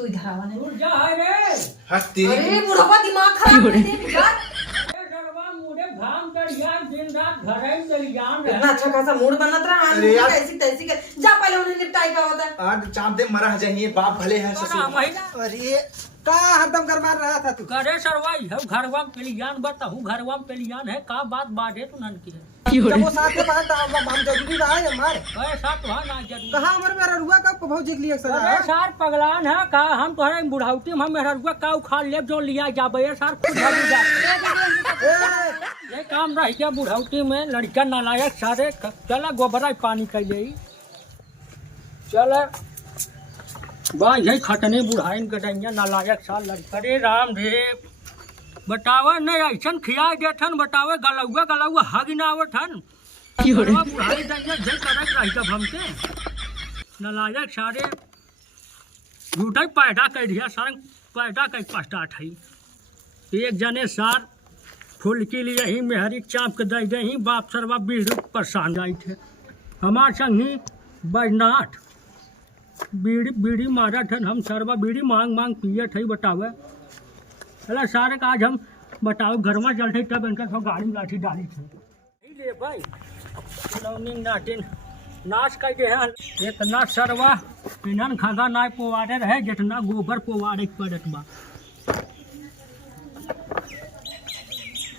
तू इधर आवा नहीं। तू जा रे हट तेरी अरे बुढ़वा दिमाग खराब कर दे यार। सरवा मुझे घाम कर यार दिन रात घर ही चली जान रहे। इतना अच्छा खासा मूड बनत रहा। अरे यार। कैसी तैसी कर जा पहले उन्हें निपटाई का होता है। आज चाप दे मरा जाइए बाप भले है ससुर। महिला अरे का हरदम कर मार रहा था तू। करे सरवा हम घरवा में पेलियान बताऊं घरवा में पेलियान है का बात बात है तू नन की है। जब वो साथ में बात हम जरूरी रहा है हमारे ऐसा तो है ना जरूर। कहां उम्र में रुआ का भौजी के लिए अरे सार पगलान है का हम तोहरे बुढ़ाउती में हम मेरा रुआ का उखाड़ लेब जो लिया जाबे सार खुद भाग जा। ये काम रह गया बुढ़ाउती में लड़का नालायक सारे चला गोबरा पानी कर ले चल बा यही खटने बुढ़ाइन कटैया नालायक साल लड़का रे राम रे बतावे नहीं ऐसा खिया देथन बतावे गलौआ गलौआ हग ना आवथन बुढ़ाई दैया जय करक रही तब हमसे नालायक सारे झूठा पैदा कर दिया सारे पैदा कर पछतात है एक जने सार फूल के लिए ही मेहरी चाप के दे दे ही बाप सरवा बीड़ी परेशान जाए थे हमार संगी बैजनाथ बीड़ी बीड़ी मारा थे हम सरवा बीड़ी मांग मांग पिए थे बतावे चला सारे का आज हम बताओ घर में चलते तब इनका सब गाड़ी में लाठी डाली थी ले भाई नाटिन नाश कर दे एक ना सरवा इन्हन खागा ना पोवारे रहे जितना गोबर पोवारे पड़त बा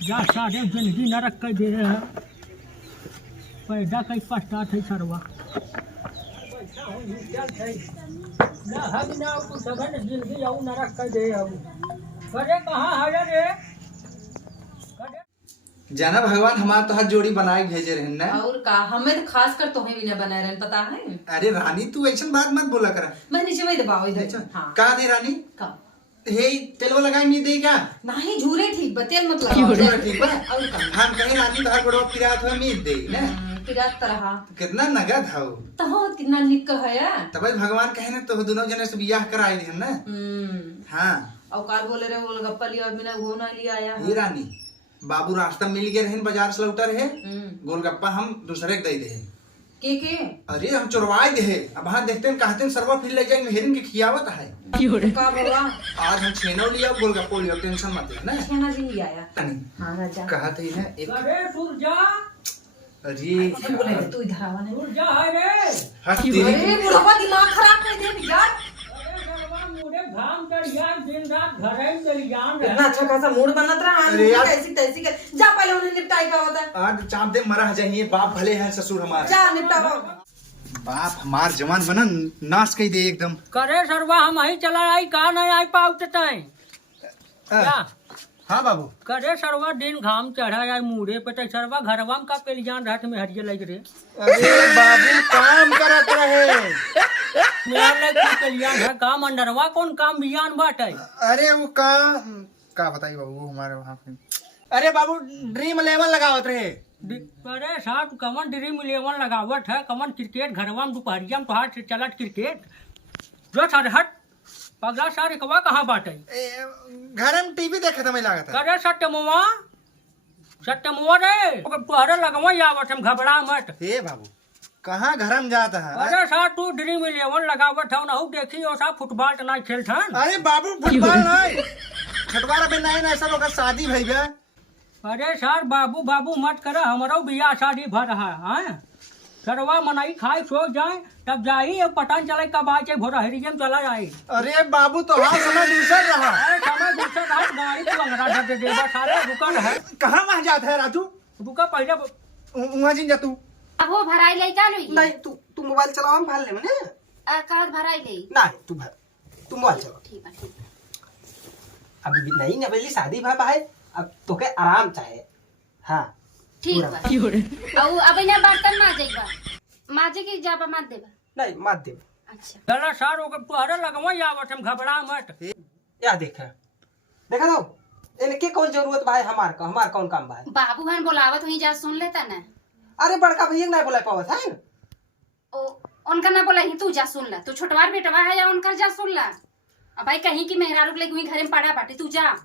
जा सारे जिंदगी नरक कर दे रहे हैं पैदा कई पछतात है सरवा ना हम ना सघन जिंदगी आऊ नरक कर दे करे कहाँ है रे जाना भगवान हमारा तो हाथ जोड़ी बनाए भेजे रहे ना। और का हमें तो खास कर तुम्हें भी ना बनाए रहन पता है। अरे रानी तू ऐसा बात मत बोला करा। मैं नीचे वही दबाओ इधर। हाँ कहा दे रानी का हे तेल लगाई नहीं देगा नहीं झूरे ठीक बतेल मत लगाओ ठीक बा और का हम कहीं रानी तो हर बड़ो किरात हुआ मीत दे ना किरात तरह कितना नगद है तो कितना निक है तब भगवान कहे ना तो दोनों जने से बियाह कराए थे ना। हाँ औकात बोले रहे वो गप्पा लिया बिना वो ना लिया आया ये रानी बाबू रास्ता मिल गए रहे बाजार से लौटा रहे गोलगप्पा हम दूसरे के दे दे के अरे हम चुरवाए दे अब हाँ देखते हैं कहते हैं सरवा फिर ले जाएंगे हेरिन के खियावत है का बोला आज हम छेनो लिया गोलगप्पा लिया टेंशन मत ले ना छेना जी लिया आया। रानी हाँ राजा कहा थे ना एक अरे तू जा अरे बोले तू इधर आवा नहीं। तू जा रे हट तेरी अरे बुढ़वा दिमाग खराब कर दे यार। मुझे घाम कर यार दिन रात घर ही चली जान रहे। इतना अच्छा खासा मूड बनत रहा। अरे यार। कैसी तैसी कर जा पहले उन्हें निपटाई का होता है। आज चाप दे मरा जाइए बाप भले है ससुर हमारे जा निपटाओ। बाप हमार जवान बना नाश कही दे एकदम। करे सरवा हम ही चला आई कहा नहीं आई पाउते क्या हाँ बाबू करे सरवा दिन घाम चढ़ा आई मुड़े पे तो सरवा घरवा में का पेलियान रात में हरिये लग रे अरे बाबू काम करत रहे मेरा लग पेलियान है काम अंडरवा कौन काम बियान बाटे। अरे वो का बताइए बाबू हमारे वहाँ पे अरे बाबू ड्रीम 11 लगावत रहे। अरे साहब कमन ड्रीम 11 लगावट है कमन क्रिकेट घरवा में दोपहरिया में तोहार से चलत क्रिकेट जो सर हट पगला सारे कवा कहाँ बाटे घर में टीवी देखा था मैं लगा था। करे सत्यमुआ रे तोहरे लगवा आवत हम घबरा मत। हे बाबू कहाँ घर में जाता है। अरे साहब तू ड्रीम 11 लगावट है ना देखी हो साहब फुटबॉल तो नहीं खेलथन। अरे बाबू फुटबॉल नहीं छटवारा पे नहीं ना ऐसा लोग शादी भई गया। अरे सर बाबू बाबू मत करे हमारो बियाह शादी भर रहा है सरवा मनाई खाए सो जाए तब जाई पटान चले कब आए चाहे भोरा हरियम चला जाए। अरे बाबू तो हाँ समय दूसर रहा। अरे समय दूसरे रहा गाड़ी तो अंगड़ा धर दे सारे रुकल है कहाँ वहाँ जाता है राजू रुका पहले वहाँ जिन जा तू वो भराई ले चालू नहीं तू मोबाइल चलाओ हम भाल ले मने काद भराई ले नहीं तू मोबाइल चलाओ ठीक है अभी भी नहीं नवेली शादी भाई है अब तो के आराम चाहिए। हाँ ठीक बा और अब इना बर्तन माजेगा माजे के जाबा मत देबा नहीं मत दे। अच्छा चला सार ओके तोहरे लगवा आवत हम घबरा मत या देखा दो इनके कौन जरूरत भाई हमार कौन काम भाई बाबू बहन बोलावत वहीं जा सुन लेता ना। अरे बड़का भैया नहीं बोला पावत है ओ उनका ना बोला ही तू जा सुन ला तू छोटवार बेटवा है या उनका जा सुन ला अब भाई कहीं की मेहरारू लेके वहीं घर में पड़ा बाटे तू जा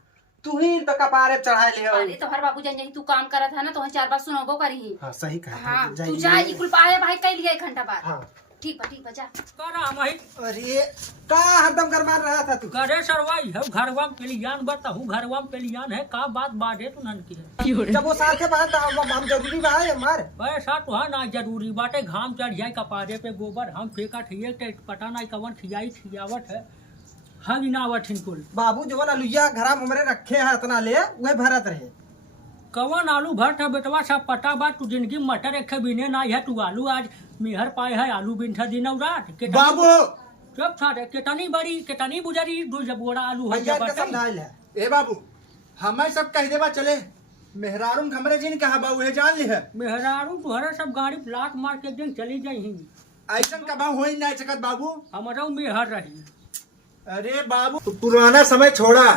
तू ही तो कपारे चढ़ाए ले अरे तो हर बाबू जान तू काम करत है ना तो 4 बार सुनोबो करी। हाँ सही कहा हाँ तू जा इकुल पाए भाई कह लिया 1 घंटा बाद। हाँ ठीक बा जा। करा मही अरे का हरदम गरमार रहा था तू? करे सरवाई है घरवा में पेलियान बताहू घरवा में पेलियान है का बात बाढ़े तू नन की है जब वो साथ के बात हम जरूरी बा है हमार। पैसा तो है ना जरूरी बाटे घाम चढ़ जाए कपारे पे गोबर हम फेंका ठिए पता नहीं कवन खियाई खियावत है हम इनावत हिनकुल बाबू जो अलुइया घरा में हमरे रखे है इतना ले वह भरत रहे। कवन आलू भर था बेटवा सब पता बात तू जिंदगी में मटर एक बिने ना है तू आलू आज मेहर पाए है आलू बिन था दिन रात बाबू सब था केतनी बड़ी केतनी बुझारी दू जब बोरा आलू हो भैया के जाता समझाइल है। ए बाबू हमें सब कह देवा चले मेहरारू हमरे जिन कहा बाबू है जान ली है मेहरारू तुहरा सब गाड़ी प्लाट मार के एक दिन चली जाई ऐसा कबा हो ही नहीं सकत बाबू। हमारा मेहर रही अरे बाबू तू पुराना समय छोड़ा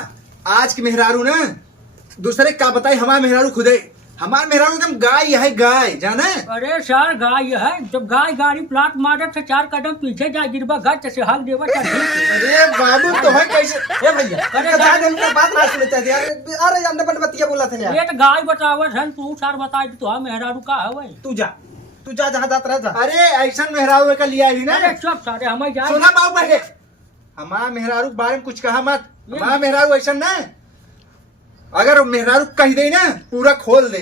आज की मेहरारू ना दूसरे का बताई हमारे मेहरारू खुदे हमारे मेहरारू एकदम गाय है गाय जाने। अरे सर गाय है जब गाय गाड़ी प्लाट मारत से 4 कदम पीछे जा गिरबा घर से हाथ देवा अरे बाबू तो है कैसे ए भैया अरे जा दे हमने बात ना सुने चाहिए यार। अरे हमने बतिया बोला था यार। ये तो गाय बतावत है तू सार बता तू हम मेहरारू का है भाई तू जा जहाँ जात रह जा। अरे ऐसा मेहरारू का लिया ही ना अरे सब सारे हमें जा सुना बाबू पहले हमारा मेहरारू के बारे में कुछ कहा मत हमारा मेहरारू ऐसा ना अगर मेहरारू कह दे ना पूरा खोल दे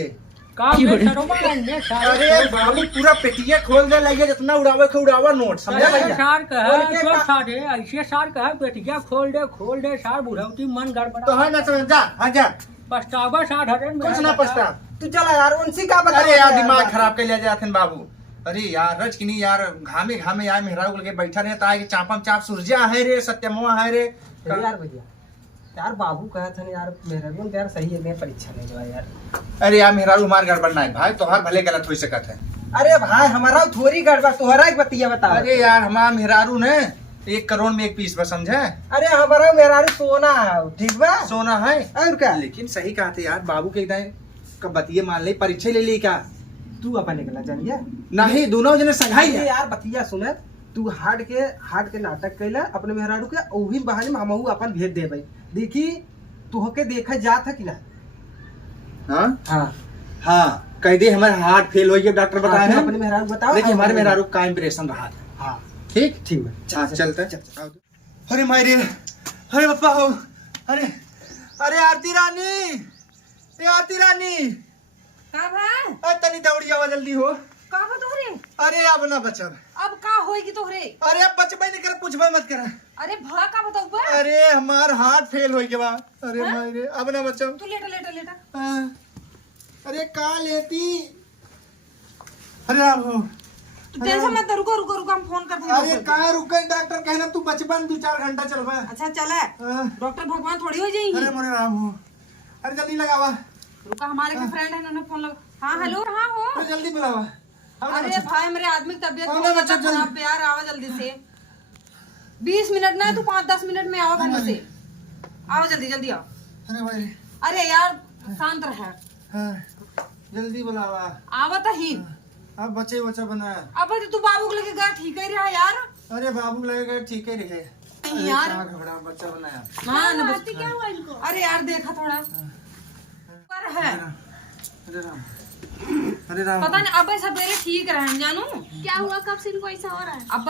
अरे बाबू पूरा पेटिया खोल दे लगे जितना उड़ावे के उड़ावा नोट समझा भैया। सार का है सब सारे ऐसे सार का है पेटिया खोल दे सार बुढ़ौती मन गड़बड़ा तो है ना समझा हाँ जा पछतावा सार हरे कुछ ना पछता। तू चला यार उनसी का बता। अरे यार दिमाग खराब कर लिया जाते बाबू। अरे यार रज की नहीं यार घामे घामे यार मेहरारू लगे बैठा रहे ताकि चापम चाप सुरजा है रे सत्यमुआ है रे यार भैया यार बाबू कहा था यार मेहरारू यार सही है मैं परीक्षा ले जाओ यार। अरे यार मेहरारू हमार गड़बड़ ना है भाई तोहार भले गलत हो सकत है। अरे भाई हमारा थोड़ी गड़बड़ तोहरा एक बतिया बता। अरे यार हमारा मेहरारू ने 1 करोड़ में 1 पीस बस समझे। अरे हमारा मेहरारू सोना है ठीक बा सोना है और क्या। लेकिन सही कहा थे यार बाबू के एकदम कब बतिये मान ले परीक्षा ले ली क्या तू अपन निकला जानिए नहीं दोनों जने संघाई ये यार बतिया सुने तू हाट के नाटक कैला अपने मेहरारू के ओही बहाने में हमहू अपन भेज दे भाई देखी तू होके देखा जात है कि ना। हाँ हाँ हाँ कह दे हमारे हार्ट फेल हो गया डॉक्टर बताया है अपने मेहरारू बताओ लेकिन हमारे मेहरारू का इंप्रेशन रहा था। हाँ ठीक ठीक है चलता है। अरे मायरे अरे पप्पा हो अरे अरे आरती रानी का भाई तनी दौड़ी आवा जल्दी हो। का हो तोहरे अरे अब ना बचब अब का होएगी तोहरे अरे अब बचबे नहीं कर पूछबे मत कर। अरे भा का बताऊ बा अरे हमार हार्ट फेल हो गया अरे मायरे अब ना बचब। तू लेटा हाँ। अरे का लेती अरे आप हो तू टेंशन मत रुको हम फोन कर अरे कहाँ रुके डॉक्टर कहना तू बचपन 2-4 घंटा चलबा। अच्छा चले डॉक्टर भगवान थोड़ी हो जाएगी। अरे मोरे राम हो अरे जल्दी लगावा रुका हमारे के फ्रेंड है उन्होंने फोन लगा। हाँ हेलो हाँ हो अरे जल्दी बुलावा। अरे भाई मेरे आदमी की तबीयत हाँ, बहुत बच्चा, ज्यादा खराब है यार आवा जल्दी से 20 मिनट ना तू 5-10 मिनट में आवा घर से आओ जल्दी आओ। अरे भाई अरे यार शांत रहे हाँ, जल्दी बुलावा। आवा तो ही अब बच्चा बना। अब तू बाबू को लेके गया ठीक ही रहा यार। अरे बाबू लगेगा ठीक ही रहे नहीं यार घबरा बच्चा बनाया। हाँ ना बस क्या हुआ इनको। अरे यार देखा थोड़ा पर है अरे राम पता नहीं अब सवेरे ठीक रहे जानू क्या हुआ कब से इनको ऐसा हो रहा है? अब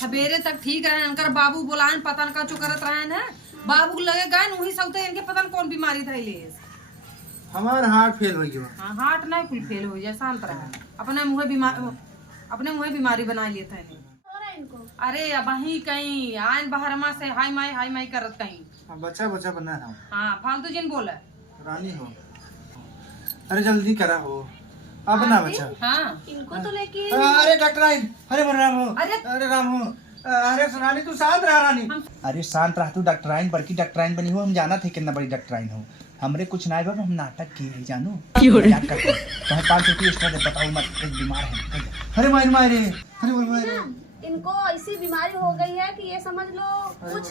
सवेरे तक ठीक रहे इनकर बाबू बोलान पता न का चो करत रहे हैं बाबू को लगे गए वही सब इनके पता न कौन बीमारी था ले हमारा हार्ट फेल हो गया। हाँ हार्ट नहीं कुल फेल हो जाए शांत रहे अपने मुँह बीमारी बना लेते हैं। हो रहा है इनको? अरे अब ही कहीं आयन बहरमा से हाई माई करत कहीं बच्चा बना ना हाँ फालतू जिन बोले रानी हो। अरे जल्दी करा हो अब ना बच्चा। हाँ इनको तो लेके अरे डॉक्टर आइन अरे बोल राम हो अरे राम हो अरे रानी तू शांत रहा रानी। अरे शांत रहा तू डॉक्टर आइन बड़की डॉक्टर आइन बनी हो हम जाना थे कितना बड़ी डॉक्टर आइन हो हमरे कुछ ना बाबा हम नाटक किए है जानू याद करते तो 5 रुपये एक्स्ट्रा दे बताओ मत एक बीमार है। अरे मायरे अरे बोल मायरे इनको ऐसी बीमारी हो गई है कि ये समझ लो कुछ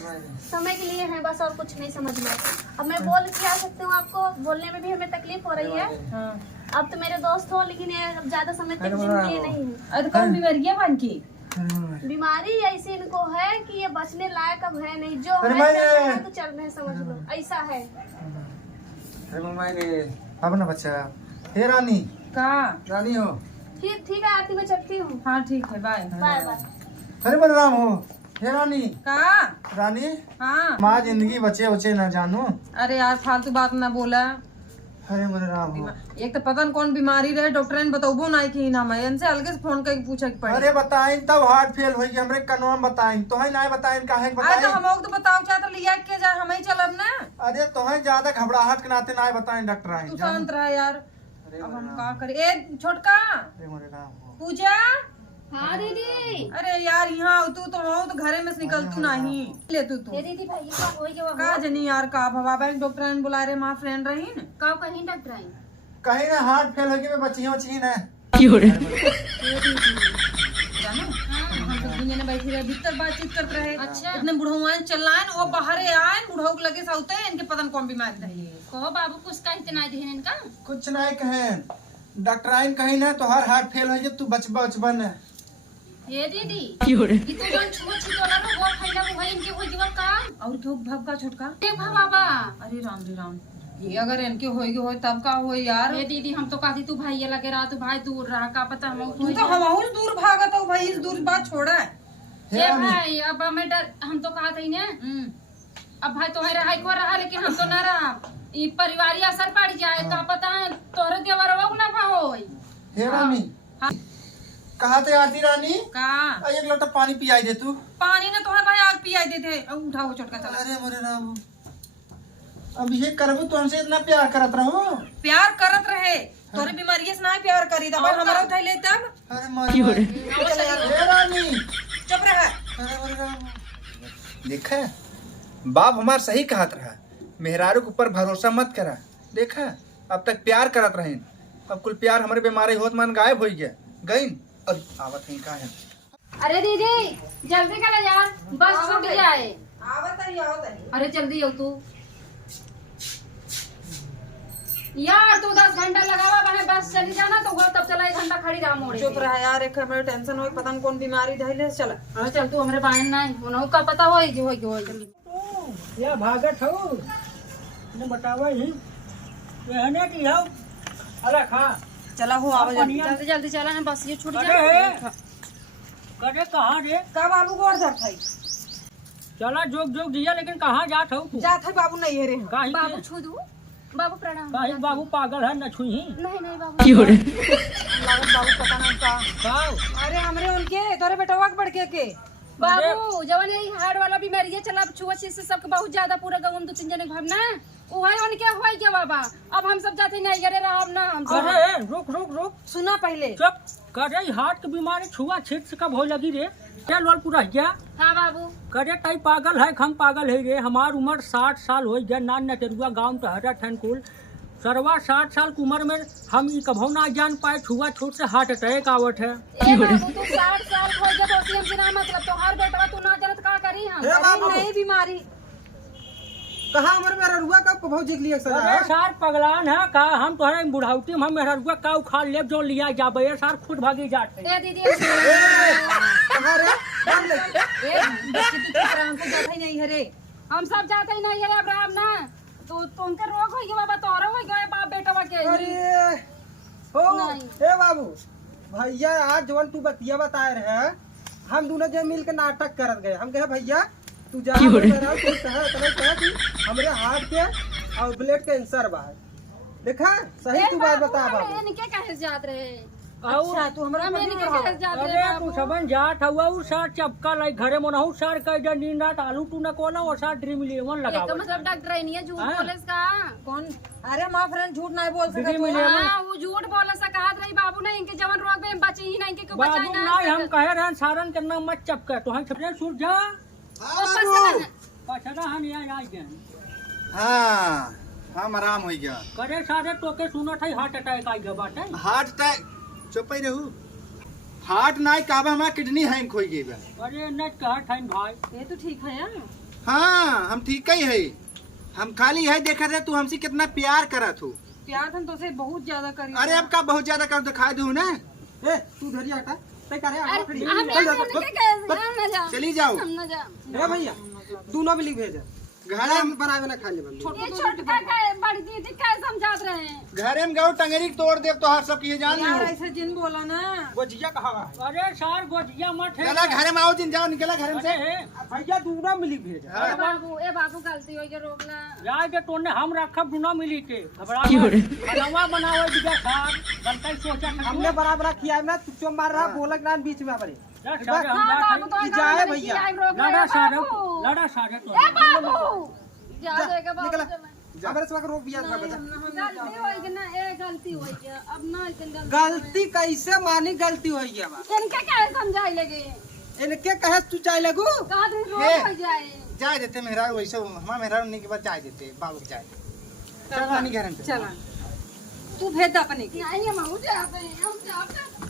समय के लिए है बस और कुछ नहीं समझ लो। अब मैं बोल क्या सकती हूँ आपको बोलने में भी हमें तकलीफ हो रही है। अब तो मेरे दोस्त हो लेकिन ये अब ज्यादा समय तक जिंदगी नहीं है। अरे कौन बीमारी है बन की बीमारी ऐसी इनको है कि ये बचने लायक अब है नहीं जो अरे है माये। चल रहे हैं तो चल रहे हैं समझ लो ऐसा है। अरे बोल मायरे अब ना बच्चा हे रानी का रानी हो। ठीक है आरती मैं चलती हूँ। हाँ ठीक है बाय बाय बाय। अरे बलराम हो हे रानी। का रानी हाँ माँ जिंदगी बचे बचे ना जानू। अरे यार फालतू बात ना बोला। अरे बलराम हो। एक तो पता न कौन बीमारी रहे, डॉक्टर ने बताबो ना कि ना मैं इनसे अलग से फोन करके पूछा कि पड़े। अरे बताइन तब हार्ट फेल होई हमरे कनवा बताइन तो है ना बताइन काहे अरे बताइन। तो हम तो बताओ चाहे तो लिया के जा हम ही चलब ना। अरे तो है ज्यादा घबराहट के नाते ना बताइन डॉक्टर आइन। तू शांत रह यार। अब हम का करे। ए छोटका अरे बलराम हो। पूजा। हाँ दीदी। अरे यार यहाँ तू तो हो तो घरे में से निकल तू नहीं ले तू ये दीदी भाई का होई के का जनी यार का भवा बैंक डॉक्टर ने बुला रहे माँ फ्रेंड रही न का कहीं डॉक्टर आई कहीं ना हार्ट फेल होगी मैं बची ना। जानू हम तो दुनिया में बैठी रहे भीतर बातचीत करते रहे। अच्छा। इतने बुढ़ऊ चलाए वो बाहर आए बुढ़ऊ के लगे सौते इनके पता न कौन बीमारी रही है। कहो बाबू कुछ का इतना देन इनका कुछ नहीं कहे डॉक्टर आइन कहीं ना तो हर हार्ट फेल हो तू बचबन। ये दीदी ये तो जन छुआ छिटोला रो वो खैला वो है इनके होई के काम और तो भव का छोटका देख बाबा। अरे राम रे राम ये अगर इनके होएगी हो तब का हो यार। ये दीदी हम तो कहती तू भाई लगे रहा तू भाई दूर रहा का पता हम तू तो हम दूर भागत हो भाई इस दूर बात छोड़ा है। ये भाई अब मैं डर हम तो कहा थी ना अब भाई तुम्हारे रहा को रहा लेकिन हम तो ना रहा ये परिवारी असर पड़ जाए का पता है तोरे देवरवा ना पाओ। हे रानी कहा थे आती रानी का एक लोटा पानी पियाई दे तू। पानी ना तुम्हारे भाई आग पियाई देते उठाओ छोटका चला। अरे मोरे राम अब ये करबू तो हमसे इतना प्यार करत रहो। प्यार करत रहे तोरे बीमारी से ना प्यार करी दबा हमारा उठाई ले तब। अरे मोरे हे रानी चुप रह। अरे मोरे राम देखा बाप हमार सही कहत रहा मेहरारू के ऊपर भरोसा मत करा। देखा अब तक प्यार करत रहे अब कुल प्यार हमारे बीमारी होत मन गायब हो गया गईन और आवत है का है। अरे दीदी जल्दी करो यार बस छूट जाए। आवत है आवत है। अरे जल्दी आओ तू यार तू 10 घंटा लगावा बहन बस चली जाना तो वो तब चला 1 घंटा खड़ी रहा मोड़े। चुप रहा यार एक मेरे टेंशन हो पता न कौन बीमारी धइले चल। अरे चल तू हमरे बहन नहीं उन्हों का पता होई या भागत हो ने बतावा ही कहने की हो। अरे खा चला हो आवाज जल्दी जल्दी चला ना बस ये छूट करे जाए। करे कहाँ रे का बाबू गोर धर थाई चला जोग जोग दिया लेकिन कहाँ जात हो तू। जात है बाबू नहीं है रे काहे बाबू छू दू बाबू प्रणाम। काहे बाबू पागल है न छुई नहीं नहीं बाबू लागत बाबू पता नहीं का। काओ अरे हमरे उनके तोरे बेटवा के बड़के के बाबू जवन यही हार्ट वाला बीमारी है चला छुआ चीज से सबके बहुत ज्यादा पूरा गांव में 2-3 जने भावना उहे उनके होई के बाबा अब हम सब जाते नहीं करे रहा अब ना हम सब। अरे रुक रुक रुक सुना पहले चुप करे हार्ट की बीमारी छुआ छीट से कब हो लगी रे क्या लोल पूरा गया। हाँ बाबू करे तई पागल है हम पागल है रे हमार उम्र 60 साल हो गया नान नटेरुआ गाँव तो हरा ठनकुल सरवा 60 साल की उम्र में हम ये कभो ना जान पाए छुआ छूट से हार्ट अटैक आवत है। ए बाबू तू 60 साल हो गया तो हमसे ना मतलब तो हर बेटवा तू ना जानत का करी हम। हे बाबू नहीं बीमारी कहाँ उम्र में रुआ का भौजी के लिए सजा अरे है? सार पगलान है का हम तोहरे बुढ़ाउती में हम मेहरुआ का उखाड़ लेब जो लिया जाबे सार खुद भागी जाते। ए दीदी कहाँ रे कहाँ ले? ए बच्चे तू चुप रह हमको जात ही नहीं है रे। हम सब जाते ही नहीं है अब राम ना तो तुमके रोग हो गया बाबा तोरा हो गया बाप बेटवा के अरे ओ नहीं। हे बाबू भैया आज जवन तू बतिया बताए रहे हम दोनों जे मिल के नाटक करत गए हम कहे भैया तू जा तू कहे कि हमरे हार्ट के और ब्लड कैंसर बा देखा सही तू बात बता बाबू। इनके कहे जात रहे अच्छा तू हमरा हम इनके कहे जात अरे रहे तू बाबू। सबन जात हुआ उ सार चपका लाई घरे में नहु सार कह दे नींद रात आलू टू न कोला और सार ड्रीम 11 एक लगावा मतलब डॉक्टर नहीं है झूठ हाँ। बोले का कौन अरे माँ फ्रेंड झूठ नहीं बोल सकता ड्रीम तू। 11 हाँ वो झूठ बोले से कहा रही बाबू ने इनके जवन रोग में बचे ही नहीं इनके बचाई बाबू ना ना हम कहे रहन सारन के नाम मत चपका तो हम छपरे सूट जा पछड़ा हम यहाँ आ गए हाँ हम आराम हो गया। करे सारे टोके सुनत है हार्ट अटैक आई गए बाटे हार्ट अटैक चुप ही रहू हार्ट नहीं कहबा हमारा किडनी हैंग खोई गई बा। अरे न कहा ठाइन भाई ये तो ठीक है यार। हाँ हम ठीक ही है हम खाली है देखा थे तू हमसे कितना प्यार करा तू। प्यार तो से बहुत ज्यादा करी। अरे अब का बहुत ज्यादा कर दिखा दू ना। ए तू धरिया हटा ते करे आगे खड़ी हम चल जा, इनके कहे हम ना जा चली जाओ। हम ना जा ए भैया दोनों मिली भेज घरे में बनाए बना खा ले बंद छोटू ये तो छोटका का बड़ी दीदी क्या समझात रहे हैं? घरे में गौ टंगरी तोड़ दे तो हर सब की जान यार ली ऐसे जिन बोला ना गोजिया कहाँ है? अरे सर गोजिया मत है चला घरे में आओ दिन जाओ निकला घरे में से अरे भैया दूना मिली भेज ए बाबू गलती हो गई रोकना। यार जे तोने हम रखब दुना मिली के घबरा बनवा बनावे दिया सर बनता सोचा हमने बराबर किया है ना चुप मार रहा बोलक ना बीच में हमारे सर हम हाँ जा बाबू तो ई जाए भैया। लड़ा सारे लड़ा सारे तो ए बाबू जा देगा बाबू निकला चला। हमारे से रोक दिया था गलती होगी ना ए गलती होगी अब ना इतनी गलती कैसे मानी गलती हो गया बा इनके क्या समझाई लगे इनके कहे तू चाय लगू कहा दिन रोक हो जाए। जाए देते मेहरा वैसे हमारा मेहरा नहीं के बाद जाए देते बाबू के जाए चल रानी घरे में चला तू भेज दे अपने की नहीं हम जाते हैं हम जाते हैं।